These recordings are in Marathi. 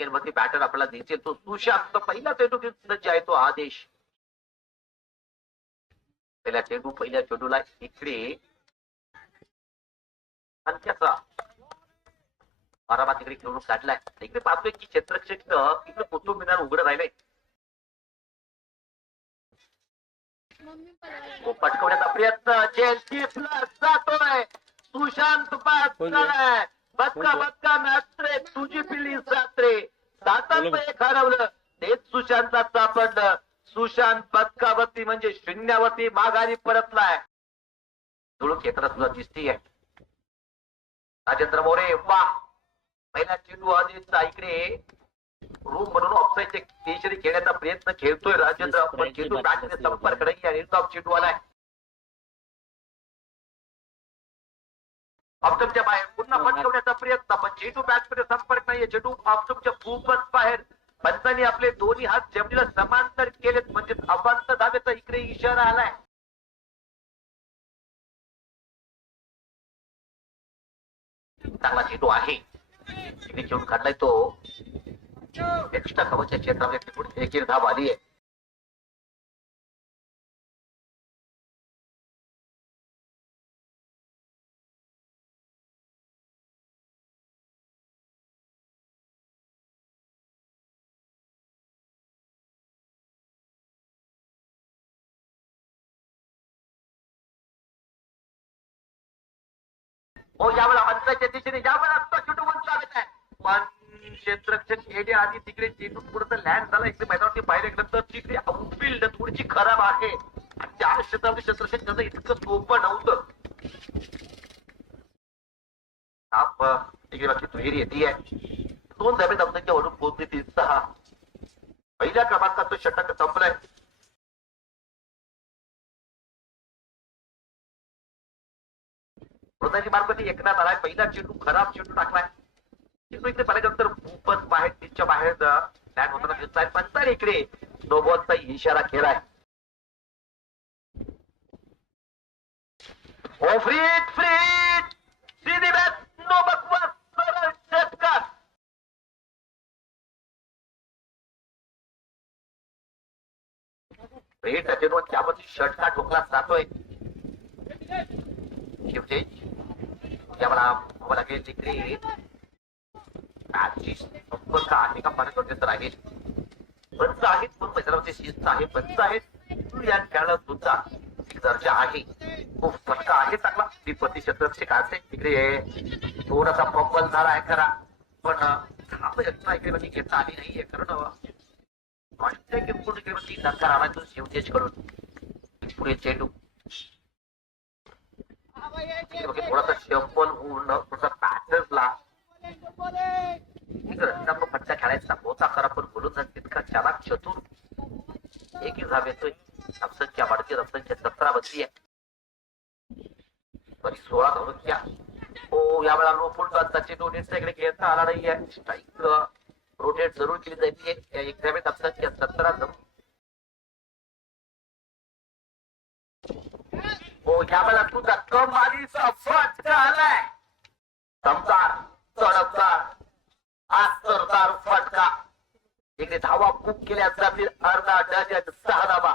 गेमवरती बॅटर आपल्याला दिसेल तो सुशांत पहिला चेंडू जे आहे तो आदेश पहिल्या चेंडूला इकडे त्याचा बाराबा तिकडे खेळून काढलाय. इकडे पाहतोय की क्षेत्रक्षक इकडे कुतुब उघडं राहिलंय. पटकवण्याचा प्रयत्न चेल्सी जातोय. सुशांत पास झालाय. बदका नात्रे तुझी पिली सात्रे सातात हरवलं तेच सुशांतला सापडलं. सुशांत बदकावरती म्हणजे शून्यावरती माघारी परतलाय. धुळूक क्षेत्र तुला दिसतीये. राजेंद्र मोरे वा पहिला चेंडू आधीचा इकडे रूम म्हणून ऑफसाईडचे केशरी खेळण्याचा प्रयत्न खेळतोय राजेंद्र. पण चेंडू बॅटने संपर्क नाही आणि टॉप चेंडू आलाय. ऑप्टमच्या बाहेर पुन्हा पटकवण्याचा प्रयत्न पण चेंडू बॅटमध्ये संपर्क नाहीये. चेंडू ऑप्टमच्या खूपच बाहेर. पंचांनी आपले दोन्ही हात जमिनीला समांतर केलेत म्हणजे अवांत धावेचा इकडे इशारा आलाय. चांगला चेंडू आहे इकडे घेऊन काढलाय तो. एक्स्ट्रा कवचच्या क्षेत्रामध्ये एक धाव आली आहे. हो यावेळेला अंतराच्या दिशेने यावेळेला चेंडू वन लागत आहे. पण क्षेत्ररक्षक येणे आधी तिकडे चेंडू थोडस लँड झाला. इकडे मैदानावरती बाहेर गेलं तर तिकडे आउटफील्ड थोडीशी खराब आहे आणि त्या क्षेत्रामध्ये क्षेत्ररक्षक त्याचं इतकं सोपं नव्हतं. बाकी दुहेरी येते दोन धाबे धावतांच्या वरून पोहोचली 3-6. पहिल्या क्रमांकात तो षटक संपलाय. मृताची मार्फत एकनाथ आलाय. पहिला चेंडू खराब चेंडू टाकलाय. चेंडू इकडे पाहिल्यानंतर खूपच बाहेर पिचच्या बाहेर लँड होताना दिसताय. पंचाने इकडे नो बॉलचा इशारा केलाय. फ्रीट फ्रीट सीधी बॅट नो बकवास सरळ षटकार. फ्रीट चेंडू त्यामध्ये षटकार ठोकला जातोय. यावेळेला लागेल तिकडे संपर्क आहे का पाण्यात तर आहे. पंच आहेत पण मैदानावरती शिस्त आहे. पंच आहेत या खेळाला सुद्धा दर्जा आहे. खूप फटका आहे चांगला. विपत्ती क्षेत्ररक्षक आहे तिकडे थोडासा पंबल झाला आहे खरा पण एक्स्ट्रा इकडे घेता आली नाहीये कारण ऑस्ट्रेलिया नकार आला तो शिवतेज कडून. पुढे चेंडू थोडासा शंपल होऊन थोडासा पॅटर्सला फटका खेळायचा होता खरा पण बोलून तितका चालाक चतुर एक धाव येतोय. अफसनच्या वाढती अफसनच्या 17 बदली आहे. 16 धरून घ्या. हो यावेळेला नो फुल टचचा डोनेटचा इकडे घेता आला नाहीये. स्ट्राईक रोटेट जरूर केली जायची. एक धावेत अफसनच्या 17 धरून. हो यावेळेला तुझा कमालीचा फटका आलाय. दमदार चढकदार आस्तरदार फटका. इकडे धावा बुक केल्या जातील अर्धा डझन 6 धावा.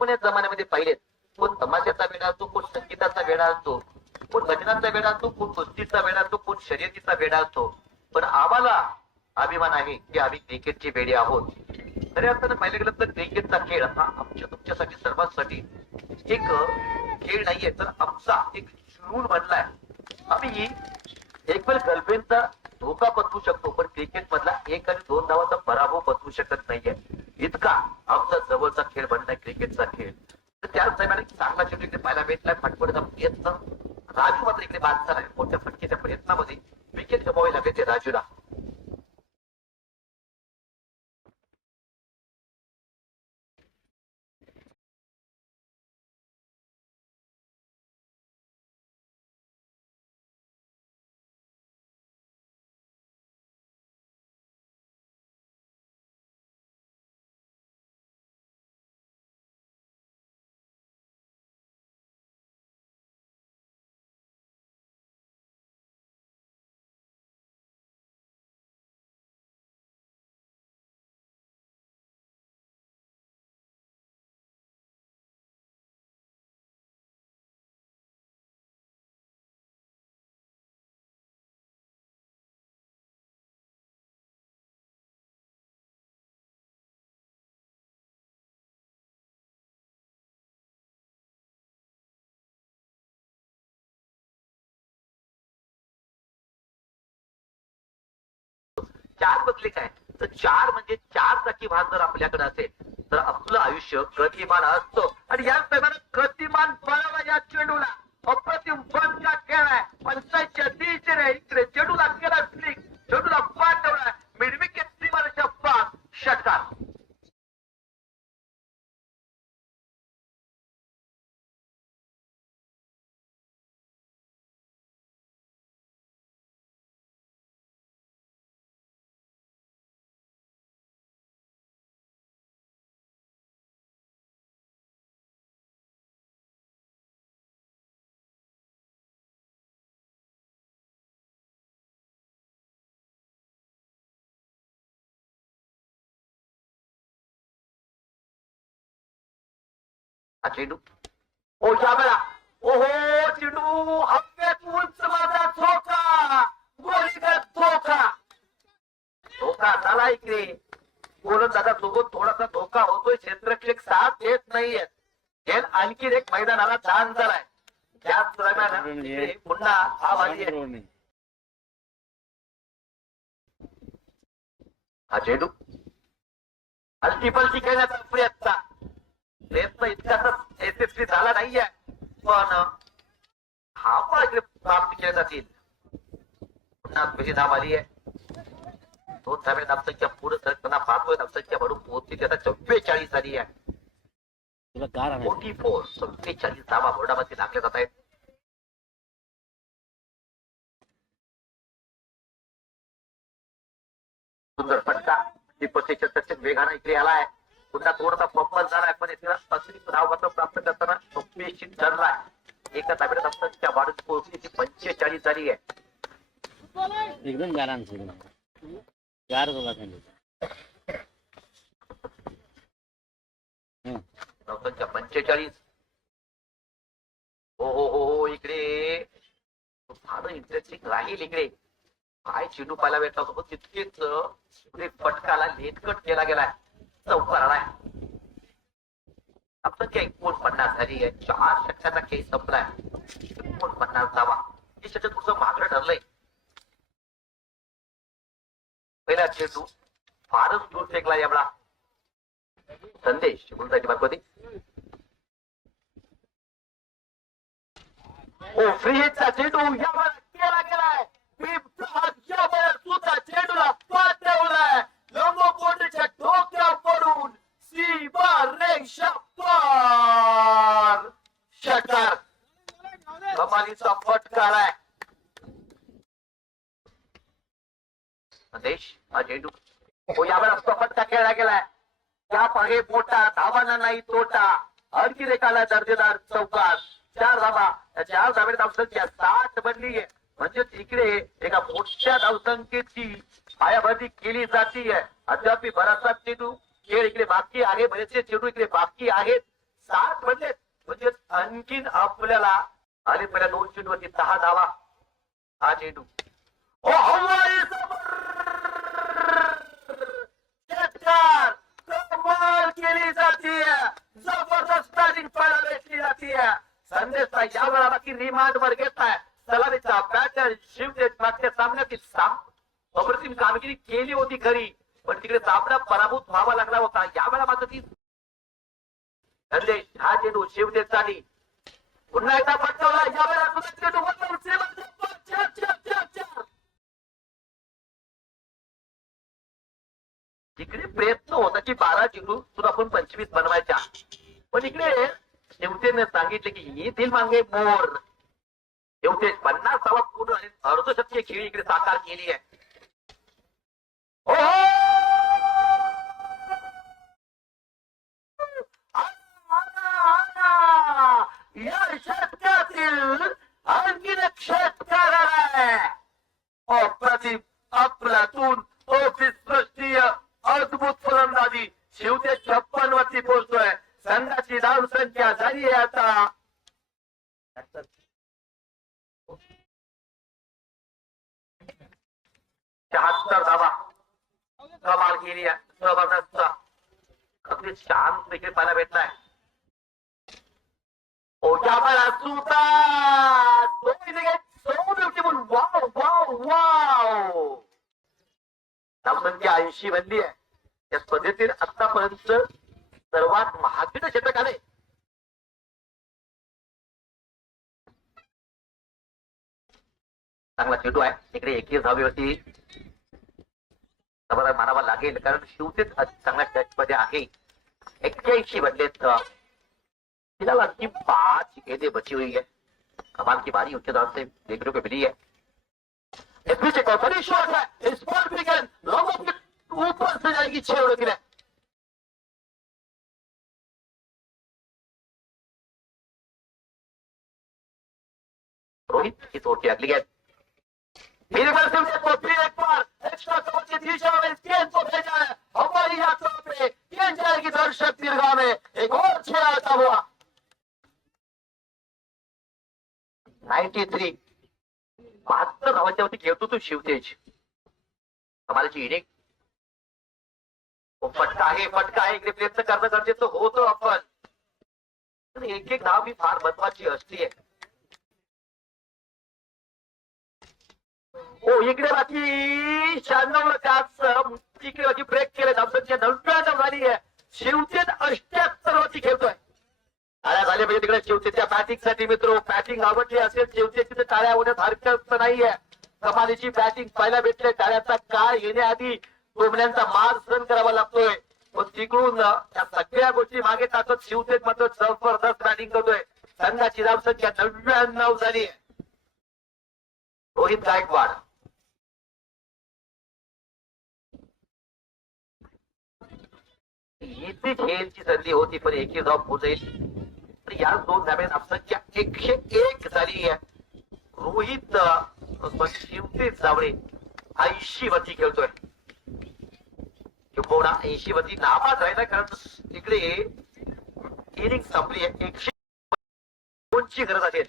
पुण्यात जमान्यामध्ये पाहिलेत कोण तमाशाचा वेळ असतो कोण संगीताचा वेळ असतो कोण भजनाचा वेळ असतो कोण कुस्तीचा वेळ असतो कोण शर्यतीचा वेळ असतो. पण आम्हाला अभिमान आहे की आम्ही क्रिकेटचे वेडे आहोत. खऱ्या अर्थानं पाहिलं गेलं तर क्रिकेटचा खेळ हा आमच्या तुमच्यासाठी सर्वांसाठी एक खेळ नाहीये तर आमचा एक जुनून बनलाय. आम्ही एक वेळ गर्लफ्रेंडचा धोका पत्करू शकतो पण क्रिकेट मधला 1 आणि 2 धावाचा पराभव पत्करू शकत नाहीये. इतका आमचा जवळचा खेळ बनलाय क्रिकेटचा खेळ. तर त्याच टायमाला चांगला चेंडू इकडे पाहायला भेटलाय. फटफटीचा प्रयत्न राजू मात्र इकडे बाद झालाय. मोठ्या फटकेच्या प्रयत्नामध्ये विकेट गमावी लागते राजूला. चार बदले काय तर चार म्हणजे चार चाकी भाग जर आपल्याकडे असेल तर आपलं आयुष्य गतिमान असतं. आणि याच प्रमाणे गतिमान पळाला या चेंडूला अप्रतिम फटका केलाय. पंचायतच्या दिशेने इकडे चेंडूला केला स्लिक, चेंडूला पाठवलाय मिडविकेट सीमारेषा पार षटकार. हा चेंडू ओ शाबळा ओहो चेंडू हवेत उंच माझा धोका गोलीगत धोका धोका झाला इकडे. गोलंदाजा सोबत थोडासा धोका होतोय. क्षेत्ररक्षक साथ देत नाहीयेत. खेळ आणखी एक मैदानाला दान झालाय. त्याच दरम्यान इकडे पुन्हा हा वाली आहे. हा चेंडू हलती खेळण्याचा प्रयत्न इतका यशस्वी झाला नाहीये. पण हा पण इकडे प्राप्त केले जातील. पुन्हा पहिली धाव आली आहे. दोन धावे धावसंख्या पुढे सरकताना पाहतोय. धावसंख्या भरून पोहोचली आता 44 झाली आहे. 44 धावा बोर्डामध्ये लागल्या जात आहेत. सुंदर फटका दीपकच्या सचिन वेगाने इकडे आलाय. पुन्हा थोडासा फंबल झालाय पण इथे अतिरिक्त धाव मात्र प्राप्त करताना अपयशी ठरलाय. एका धाब्यात धावसंख्या वाढून पोहोचली ती 45 झाली आहे. एकदम गारान चार बोला धावसंख्या 45. हो इकडे फार इंटरेस्टिंग राहील. इकडे काय चेंडू पाहायला भेटला होता तितकेच पुढे फटकाला लेटकट केला गेलाय. चौकार आलाय. धावसंख्या 49 झाली आहे. 4 षटकाचा खेळ संपलाय. 49 धावा हे षटक तुझं मागणं ठरलंय. पहिला चेंडू फारच दूर फेकला यावेळा. संदेश बोलतायची बातमी ओ फ्री हिटचा चेंडू यावेळा केला गेलाय. सुद्धा चेंडूला पाठवलाय. लंबगोटीच्या डोक्यावरून सीमारेषा पार षटकार. कमालीचा फटकार आहे. संदेश हा चेंडू हो यावेळेला फटका खेळला गेलाय. त्या पाहे मोठा धावांना नाही तोटा. आणखी एकाला दर्जेदार चौकार. 4 धावा. 4 धावे धावसंख्या 60 बनली आहे. म्हणजे इकडे एका मोठ्या धावसंख्येची पायाभरणी केली जाते. अद्याप बराचसा चेंडू खेळ इकडे बाकी आहे. बरेचसे चेंडू इकडे बाकी आहेत. 60 बनले म्हणजे आणखीन आपल्याला आणि पहिल्या 2 चेंडूवरती 10 धावा. हा चेंडू कमाल केली जाते. जबरदस्त बॅटिंग पाहायला भेटली जाते. संदेशचा या वेळा बाकी रिमांड वर घेतलाय. सलामीचा बॅटर शिवदेश मागच्या सामन्यात अप्रतिम कामगिरी केली होती खरी पण तिकडे सामना पराभूत व्हावा लागला होता. यावेळा मात्र ती संदेश हा चेंडू शिवदेशसाठी पुन्हा एकदा फटकावला. यावेळेला तिकडे प्रयत्न होता की 12 चेंडू तुला आपण 25 बनवायच्या. पण इकडे शिवसेनेने सांगितले की येथील मागे मोर. शिवसेश 50 धावा पूर्ण आणि अर्धशतकीय खेळी इकडे साकार केली आहे. या षटकातील आणखीन एक षटकार आहे. अप्रतिम अप्रतून अविस्मरणीय अद्भुत फलंदाजी. शिवसेश 56 वरती पोहोचतोय. संघाची धाव संख्या झाली आहे आता 76 धावा. कमाल केली आहे. जबरदस्त अगदी शांत क्रिकेट पाहायला भेटलाय. वाव वाव वाव धावसंख्या 80 बनली आहे. या स्पर्धेतील आतापर्यंत सर्वात महागडे षटक आले. चांगला चेंडू आहे तिकडे. एकी धावेवरती समाधान मानावा लागेल कारण शिवतेच चांगल्या टच मध्ये आहे. 81 बनलेत. फिलहाल अंतिम 5 गेंदें बची हुई है. कमाल की बारी उनके दांव से देखने को मिली है. इस बीच एक और बड़ी शॉट है. इस बॉल पे लॉन्ग ऑफ के ऊपर से जाएगी 6 रनों के लिए. रोहित की तोड़ की अगली गेंद मेरे बार से तो फिर एक बार एक्स्ट्रा कवर की दिशा में इस गेंद को भेजा है. हमारी यात्रा पे गेंद जाएगी दर्शक दीर्घा में. एक और 6 आता हुआ. 93 72 धावांच्या वरती खेळतो तो शिवतेज. कमालीची इनिंग. फटका आहे इकडे प्रयत्न करणं गरजेचं होतं आपण. पण एक एक धाव ही फार महत्वाची असते. हो इकडे बाकी 96 त्याच इकडे बाकी ब्रेक केले. धावसंख्या 99 झाली आहे. शिवतेज 78 वरती खेळतोय. टाळ्या झाल्या म्हणजे तिकडे शिवतेच्या बॅटिंग साठी मित्र. बॅटिंग आवडली असेल शिवतेची तर टाळ्या होण्यात हरकत नाहीये. कमालीची बॅटिंग पाहायला भेटले. टाळ्याचा काळ येण्याआधी कोंबड्यांचा मार सहन करावा लागतोय. पण तिकडून या सगळ्या गोष्टी मागे टाकत शिवतेज मात्र जबरदस्त बॅटिंग करतोय. संघाची धावसंख्या 99 झाली आहे. रोहित गायकवाड इथे खेळची संधी होती पण एकी धाव पोहोचेल. या 2 धाब्यात धावसंख्या 101 झाली आहे. रोहित शिवतेज जावळे 80 वरती खेळतोय. किंबहुना 80 वरती नाबाद राहिला कारण इकडे इनिंग संपली आहे. 102 ची गरज असेल.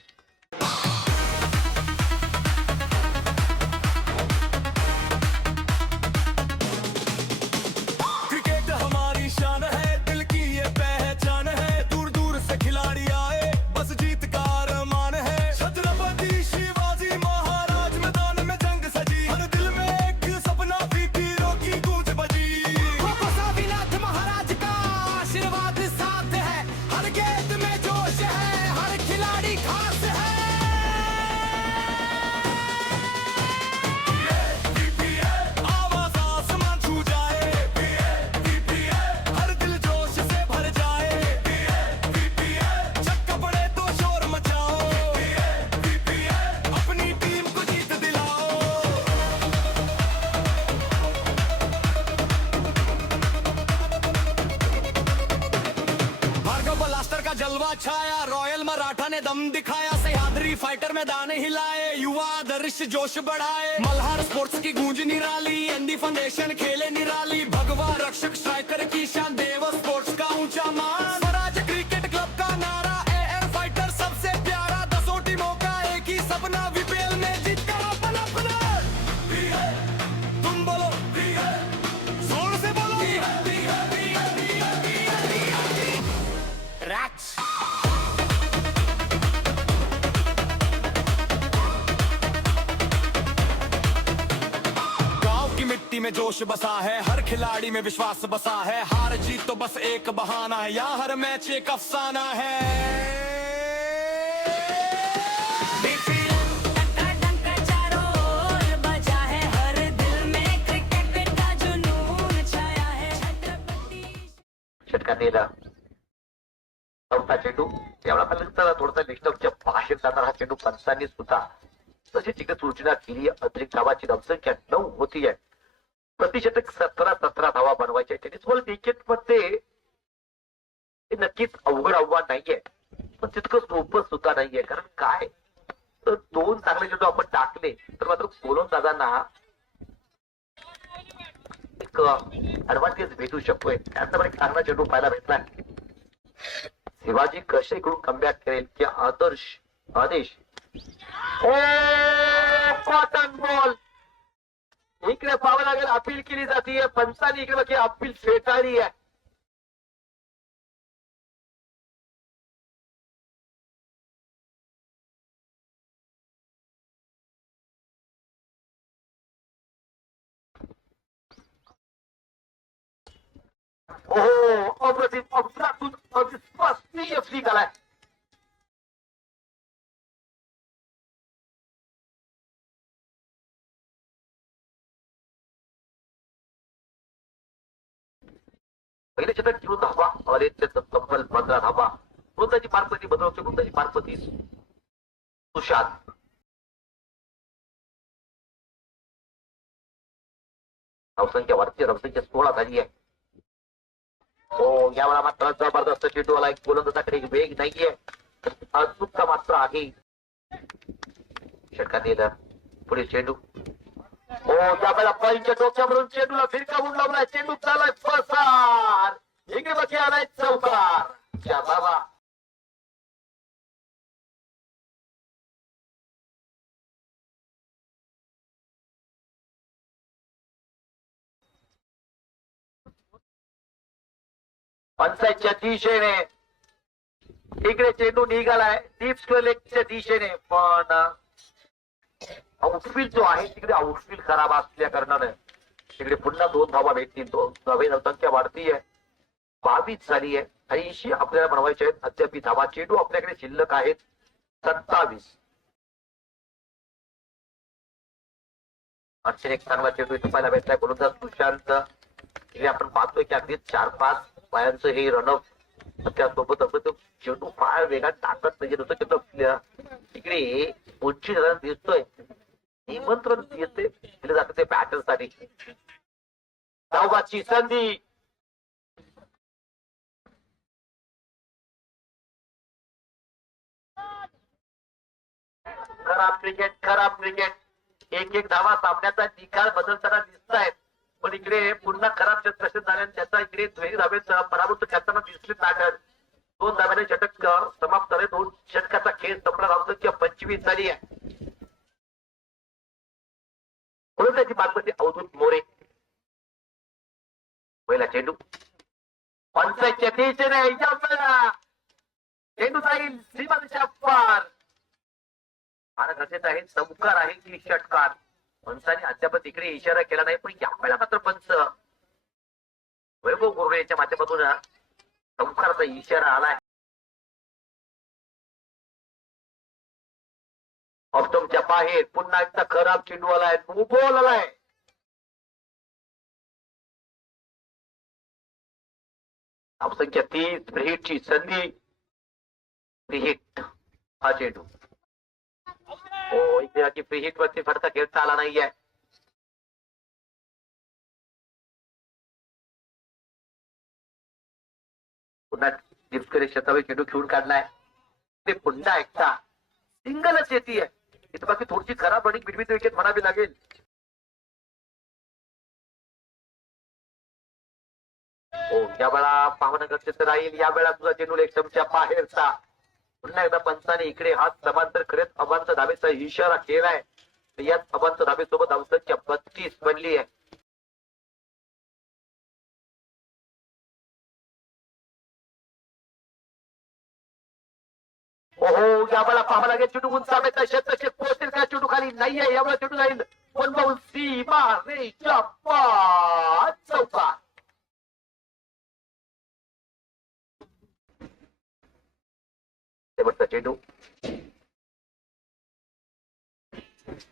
जलवा छाया रॉयल मराठा ने दम दिखाया. सह्याद्री फाइटर मैदान हिलाए. युवा आदर्श जोश बढ़ाए. मल्हार स्पोर्ट्स की गूंज निराली. एनडी फाउंडेशन खेले निराली. भगवा रक्षक स्ट्राइकर की शान. देव स्पोर्ट्स का ऊंचा मान. स्वराज क्रिकेट क्लब का नारा. एयर फाइटर सबसे प्यारा. 10 टीमों का एक ही सपना. बीपीएल में जीत कर अपन अपना. तुम बोलो जोर से बोलो. रैक्स मिट्टी में जोश बसा है. हर खिलाड़ी में विश्वास बसा है. हार जीत तो बस एक बहाना है. यहाँ हर मैच एक अफसाना है. चारों ओर बजा है. हर दिल में क्रिकेट का जुनून छाया है. षटकार दिला. चौथा चेंडू एवढा थोडासा लिस्टअपच्या बाहेर जाणारा हा चेंडू पंचांनी सुद्धा तशी तिकडे सूचना केली. अतिरिक्त धावाची धावसंख्या 9 होती आहे. प्रतिशतक 17 धावा बनवायच्या. टेनिस बॉल क्रिकेट मध्ये नक्कीच अवघड आव्हान नाहीये पण तितकं सोपं सुद्धा नाहीये. कारण काय तर 2 चांगले चेंडू आपण टाकले तर मात्र गोलंदाजांना एक ऍडव्हान्टेज भेटू शकतोय. त्याचप्रमाणे एक चांगला चेंडू पाहायला भेटला. शिवाजी कसे इकडून कमबॅक करेल की आदेश कॉटन बॉल इकडे पाहावं लागेल. अपील केली जाते. पंचांनी इकडे की अपील फेटाळली आहे. ओहो अप्रतिम अफलातून अविश्वसनीय फ्लिक आलाय. पहिले षटक जिंकून धावा अरे तब्बल 15 धावा. वृंदाची मारपती बदलवते. वृंदाची मारपती सुशांत. धावसंख्या वाढते. धावसंख्या 16 झाली आहे. हो यावेळा मात्र जबरदस्त चेंडू आला. गोलंदाजाकडे वेग नाहीये. अचूकता मात्र आहे. षटकात दिलं. पुढे चेंडू. हो यावेळेला पाईच्या डोक्यावरून चेंडूला फिरकावून लावलाय. चेंडू झालाय पसार. इकडे बाकी आलाय चौकार. च्या बाबा. पंचायतच्या दिशेने इकडे चेंडू निघालाय डीप स्क्वेअर लेगच्या दिशेने. पण आउटफील्ड जो आहे तिकडे आउटफील्ड खराब असल्या कारणाने तिकडे पुन्हा 2 धावा भेटतील. 2 नवे संख्या वाढतीये. 22 झाली आहे. 80 आपल्याला बनवायचे आहेत. अद्याप धावा. चेंडू आपल्याकडे शिल्लक आहेत 27. आणखी एक चांगला चेंडू इथे पाहायला भेटलाय. गोलंदाज सुशांत. इकडे आपण पाहतोय की अगदी 4-5 पायांचं हे रनअप. त्यासोबत आपण चेंडू फार वेगात टाकत नाही. नुसतं चेंडू इकडे उंची दिसतोय. निमंत्रण येते दिले जाते ते बॅटर साठी. धावाची संधी. खराब क्रिकेट. खराब क्रिकेट. एक धावा सामन्याचा निकाल बदलताना दिसत आहेत. पण इकडे पुन्हा खराब क्षेत्ररक्षण झाल्याने त्याचा इकडे 2 धावेत पराभूत करताना दिसले ताकद. 2 धाव्याने षटक समाप्त झाले. 2 षटकाचा खेळ संपला. धावसंख्या 25 झाली आहे. त्याची बातमी अवधूत मोरे. पहिला चेंडू पंचायतच्या दिशेने. चेंडू जाईल सीमारेषा पार. फार गरजेचं आहे. चौकार आहे की षटकार. पंचाने अद्याप तिकडे इशारा केला नाही. पण यावेळेला मात्र पंच वैभव गोरे याच्या माध्यमातून चौकाराचा इशारा आलाय. ऑप्टमच्या बाहेर पुन्हा एकदा खराब चेंडू आलाय. नो बॉल आलाय. धावसंख्या 30. फ्रीहिटची संधी. फ्रीहिट हा चेंडू. हो इथे फ्रीहिट वरती फटका खेळता आला नाहीये. पुन्हा जिप्सकडे शतावी चेंडू खेळून काढलाय. ते पुन्हा एकदा सिंगलच येते. इथं बाकी थोडीशी खराब रनिंग बिटवीन विकेट म्हणावी लागेल. हो यावेळा पाहणं गरजेचं राहील. यावेळा तुझा चेंडू एक चमच्या बाहेरचा. पुन्हा एकदा पंचाने इकडे हात समांतर करत अबांत धावेचा इशारा केलाय. याच अबांत धावेसोबत धावसंख्या 32 बनली आहे. ओहो यावेळेला पाहावं लागेल. चेंडू उंचावायचा. शतक पोहोचेल का चेंडू खाली नाहीये. यावेळेला चेंडू जाईल पण बाउल सीमारेषा पार. चौकार. शेवटचा चेंडू.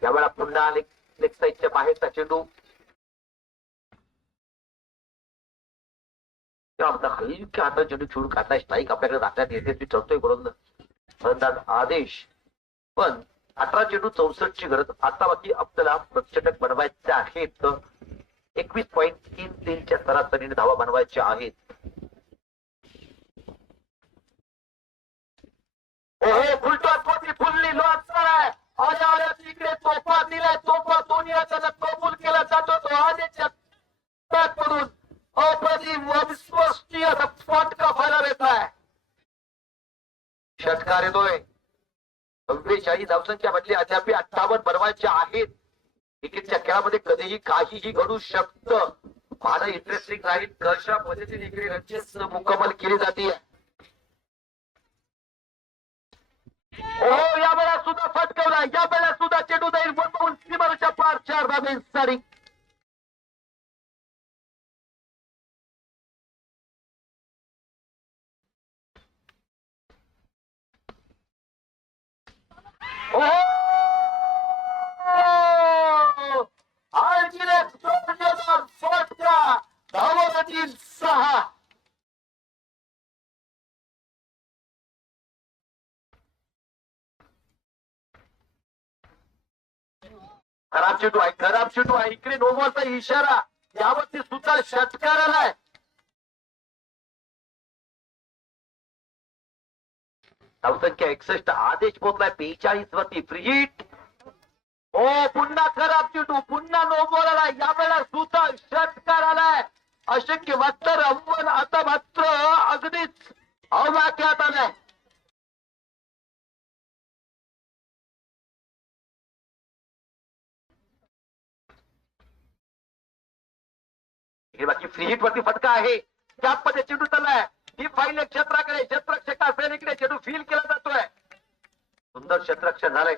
यावेळेला पुन्हा लेग साईडच्या बाहेरचा चेंडू. हलक्या हातात चेंडू खेळून काढलाय. स्ट्राईक आपल्याकडे राखण्यात येते. ती ठरतोय गोलंदाज आदेश. पण 18 चेंडू 64 ची गरज. आता बाकी आपल्याला प्रक्षेपक बनवायचे आहेत. 21.33 च्या सरासरीने धावा बनवायच्या आहेत. ओहो फुलटॉस वरती फुलली लॉन्च आहे. इकडे तोफा दिलाय. तोफा दोन्ही हाताला कबूल केला जातो. तो आदेशच्या पडून अप्रतिम अविश्वसनीय फटका फायला भेटलाय. षटकार येतोय. 44 धावसंख्या बदली अद्याप 58 बनवायच्या आहेत. क्रिकेटच्या खेळामध्ये कधीही काहीही घडू शकतं. फार इंटरेस्टिंग राहील. कशा पद्धतीने इकडे रनचेस मुकम्मल केली जाते. हो यावेळेला सुद्धा फटकवला. यावेळेला सुद्धा चेंडू जाईल सीमारेषा पार. 4 धावे साठी. धावतील 6. खराब चेंडू आहे, खराब चेंडू आहे. इकडे नो बॉलचा इशारा, यावरती सुद्धा षटकार आलाय. धावसंख्या 61, आदेश पोहोचलाय 42 वरती. Free hit. हो, पुन्हा खराब चेंडू, पुन्हा नो बॉल आलाय. यावेळेला सुद्धा षटकार आलाय. अशक्य मात्र अव्वल आता मात्र अगदीच अवाक्यात आलाय. हे बाकी फ्री हिट वरती फटका आहे. त्यामध्ये चेंडू चाललाय. ही फाईल क्षेत्राकडे, क्षेत्ररक्षक असेल इकडे चेंडू फील केला जातोय. सुंदर क्षेत्ररक्षण झालंय.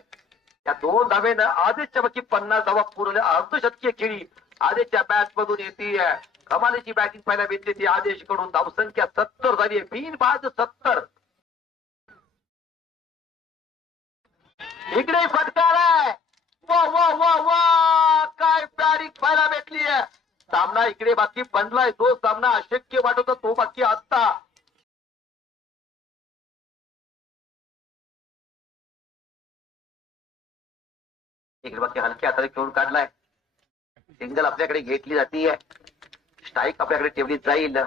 या 2 धावेनं आदेशच्या बाकी 50 धावा पूर्ण अर्धशतकीय खेळी आदेशच्या बॅट मधून येते. कमालीची बॅटिंग पाहायला भेटते ती आदेश कडून. धावसंख्या 70 झाली आहे. 3 बाद 70. इकडे फटकार आहे. वा वा वा वा, काय बॅटिंग पाहायला भेटली आहे. सामना इकडे बाकी बनलाय. जो सामना अशक्य वाटत होता तो बाकी आता. इकडे बाकी हलक्या हाताने खेळून काढलाय. सिंगल आपल्याकडे घेतली जाते. स्ट्राईक आपल्याकडे ठेवली जाईल.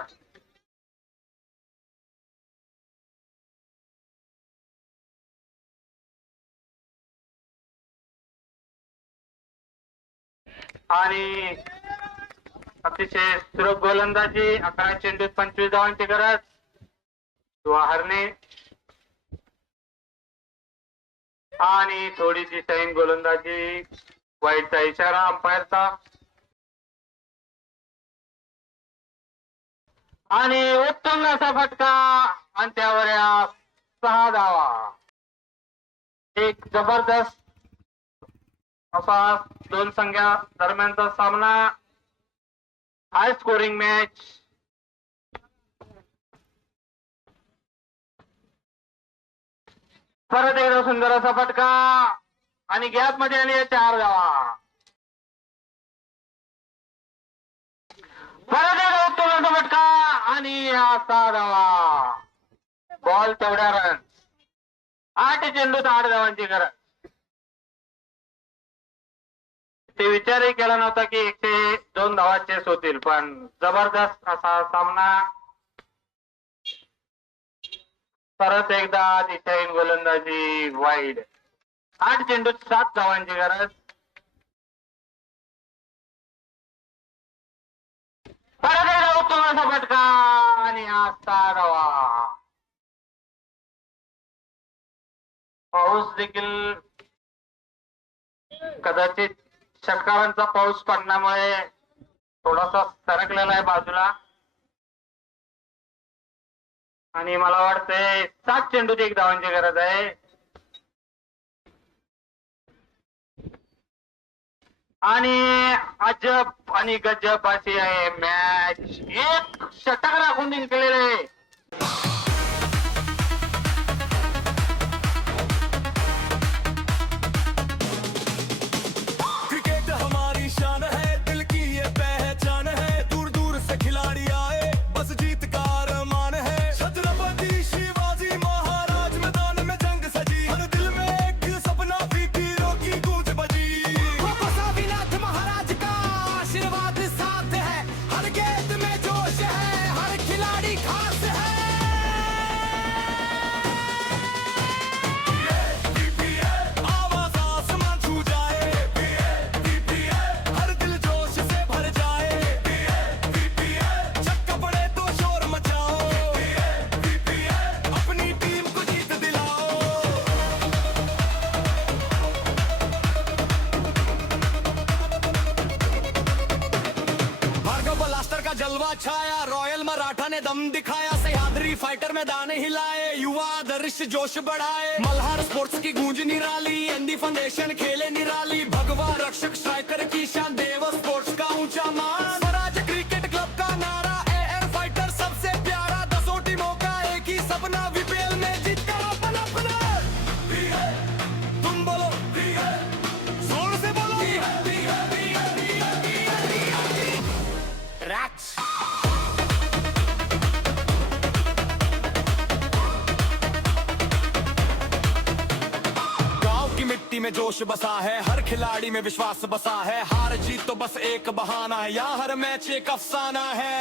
आणि अतिशय सुलभ गोलंदाजी. 11 चेंडूत 25 धावांची गरज. हरणे आणि थोडीशी सैन गोलंदाजी. वाईटचा इशारा अंपायरचा. आणि उत्तम असा फटका आणि त्यावर 6 धावा. एक जबरदस्त असा 2 संघा दरम्यानचा सामना. हाय स्कोरिंग मॅच. परत एकदा सुंदर असा फटका आणि गॅप मध्ये आली 4 धावा. परत एकदा उत्तम असा फटका आणि 6 धावा. बॉल तेवढ्या रन. 8 चेंडूत 8 धावांची गरज. ते विचारही केला नव्हता की 102 धावा चेस होतील, पण जबरदस्त असा सामना. परत एकदा दिशाहीन गोलंदाजी. वाईड. 8 चेंडूत 7 धावांची गरज. परत एकदा उत्तम असा फटका आणि 6 धावा. पाऊस देखील कदाचित षटकारांचा पाऊस पडण्यामुळे थोडासा सरकलेला आहे बाजूला. आणि मला वाटतंय 7 चेंडूत 1 धावांची गरज आहे. आणि अजब आणि गजब अशी आहे मॅच. 1 षटक राखून जिंकलेले आहे. क्रिकेट हमारी शान है, दिल की ये पहचान है. दूर दूर से खिलाड़ी आए, बस जीत का अरमान है. छत्रपति शिवाजी महाराज मैदान में जंग सजी. हर दिल में एक सपना, फिकीरों की गूंज बजी. गोसावीनाथ महाराज का आशीर्वाद साथ है. हर गेंद में जोश है, हर खिलाड़ी खास है. आवाज आसमान छू जाए. हर दिल जोश से भर जाए. छक्का पड़े तो शोर मचाओ. अपनी टीम को जीत दिलाओ. भार्गव ब्लास्टर का जलवा छाया. रॉयल मराठा ने दम दिखाया. सह्याद्री फाइटर मैदान हिलाए. युवा आदर्श जोश बढ़ाए. मल्हार स्पोर्ट्स की गूंज निराली. एनडी फाउंडेशन खेले निराली. भगवा रक्षक स्ट्राइकर की शान. देव स्पोर्ट्स का ऊंचा मान. स्वराज क्रिकेट क्लब का नारा. एयर फाइटर सबसे प्यारा. 10 टीमों का एक ही सपना. वीपीएल में जीत कर अपन अपना. तुम बोलो में जोश बसा है, हर खिलाड़ी में विश्वास बसा है। हार जीत तो बस एक बहाना है, यहाँ हर मैच एक अफसाना है।